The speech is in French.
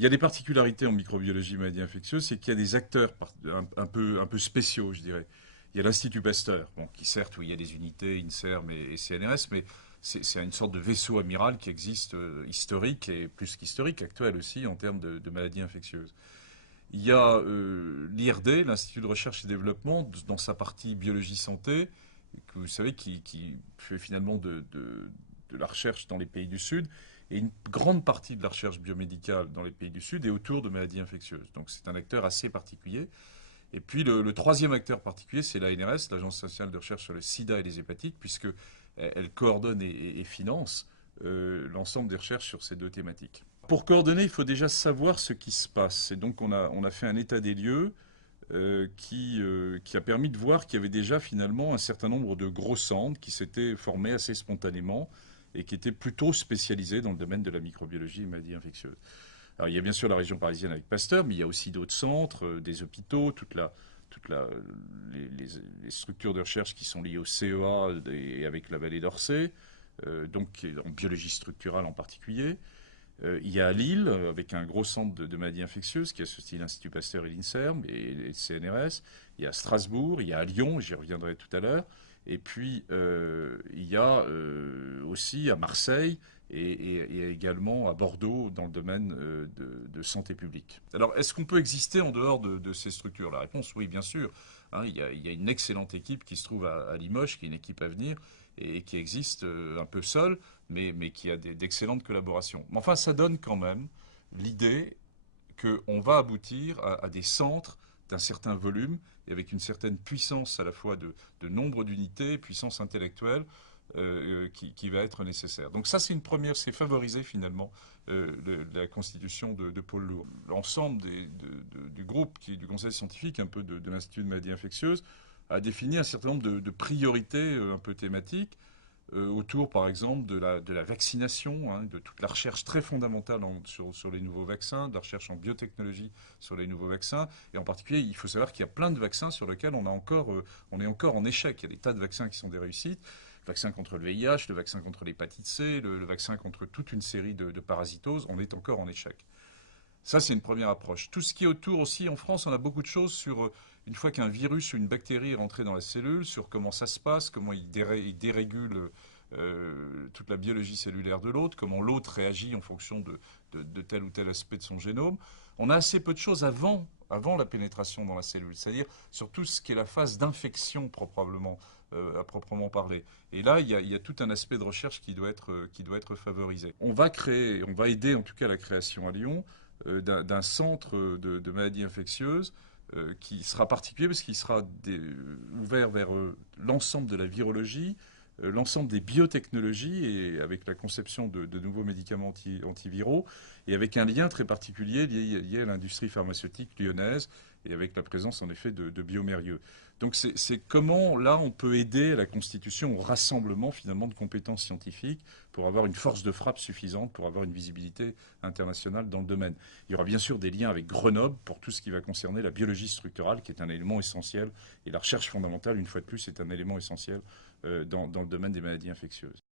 Il y a des particularités en microbiologie maladie infectieuse, c'est qu'il y a des acteurs un peu spéciaux, je dirais. Il y a l'Institut Pasteur, bon, qui certes, où il y a des unités, INSERM et CNRS, mais c'est une sorte de vaisseau amiral qui existe historique et plus qu'historique, actuel aussi, en termes de maladies infectieuses. Il y a l'IRD, l'Institut de recherche et développement, dans sa partie biologie santé, que vous savez, qui fait finalement de la recherche dans les pays du Sud. Et une grande partie de la recherche biomédicale dans les pays du Sud est autour de maladies infectieuses. Donc c'est un acteur assez particulier. Et puis le troisième acteur particulier, c'est l'ANRS, l'Agence nationale de recherche sur le sida et les hépatites, puisque elle coordonne et finance l'ensemble des recherches sur ces deux thématiques. Pour coordonner, il faut déjà savoir ce qui se passe. Et donc on a fait un état des lieux qui a permis de voir qu'il y avait déjà finalement un certain nombre de gros centres qui s'étaient formés assez spontanément et qui étaient plutôt spécialisés dans le domaine de la microbiologie et maladies infectieuses. Alors il y a bien sûr la région parisienne avec Pasteur, mais il y a aussi d'autres centres, des hôpitaux, les structures de recherche qui sont liées au CEA et avec la vallée d'Orsay, donc en biologie structurale en particulier. Il y a à Lille, avec un gros centre de maladies infectieuses qui associe l'Institut Pasteur et l'INSERM et le CNRS. Il y a à Strasbourg, il y a à Lyon, j'y reviendrai tout à l'heure. Et puis, il y a aussi à Marseille et également à Bordeaux dans le domaine de santé publique. Alors, est-ce qu'on peut exister en dehors de ces structures? La réponse, oui, bien sûr. Hein, il y a une excellente équipe qui se trouve à Limoges, qui est une équipe à venir et qui existe un peu seule, mais qui a d'excellentes collaborations. Mais enfin, ça donne quand même l'idée qu'on va aboutir à des centres d'un certain volume et avec une certaine puissance à la fois de nombre d'unités, puissance intellectuelle qui va être nécessaire. Donc ça, c'est une première, c'est favoriser finalement la constitution de pôles lourds. L'ensemble du groupe, du conseil scientifique, un peu de l'Institut de maladies infectieuses, a défini un certain nombre de priorités un peu thématiques autour, par exemple, de la vaccination, hein, de toute la recherche très fondamentale sur les nouveaux vaccins, de la recherche en biotechnologie sur les nouveaux vaccins. Et en particulier, il faut savoir qu'il y a plein de vaccins sur lesquels on est encore en échec. Il y a des tas de vaccins qui sont des réussites. Le vaccin contre le VIH, le vaccin contre l'hépatite C, le vaccin contre toute une série de parasitoses, on est encore en échec. Ça, c'est une première approche. Tout ce qui est autour aussi, en France, on a beaucoup de choses sur, une fois qu'un virus ou une bactérie est rentrée dans la cellule, sur comment ça se passe, comment il dérégule toute la biologie cellulaire de l'autre, comment l'autre réagit en fonction de tel ou tel aspect de son génome. On a assez peu de choses avant la pénétration dans la cellule, c'est-à-dire sur tout ce qui est la phase d'infection à proprement parler. Et là, il y a tout un aspect de recherche qui doit être favorisé. On va aider en tout cas la création à Lyon d'un centre de maladies infectieuses qui sera particulier parce qu'il sera ouvert vers l'ensemble de la virologie, l'ensemble des biotechnologies et avec la conception de nouveaux médicaments antiviraux et avec un lien très particulier lié à l'industrie pharmaceutique lyonnaise et avec la présence en effet de Biomérieux. Donc c'est comment là on peut aider à la constitution, au rassemblement finalement de compétences scientifiques pour avoir une force de frappe suffisante, pour avoir une visibilité internationale dans le domaine. Il y aura bien sûr des liens avec Grenoble pour tout ce qui va concerner la biologie structurale qui est un élément essentiel et la recherche fondamentale une fois de plus est un élément essentiel dans le domaine des maladies infectieuses.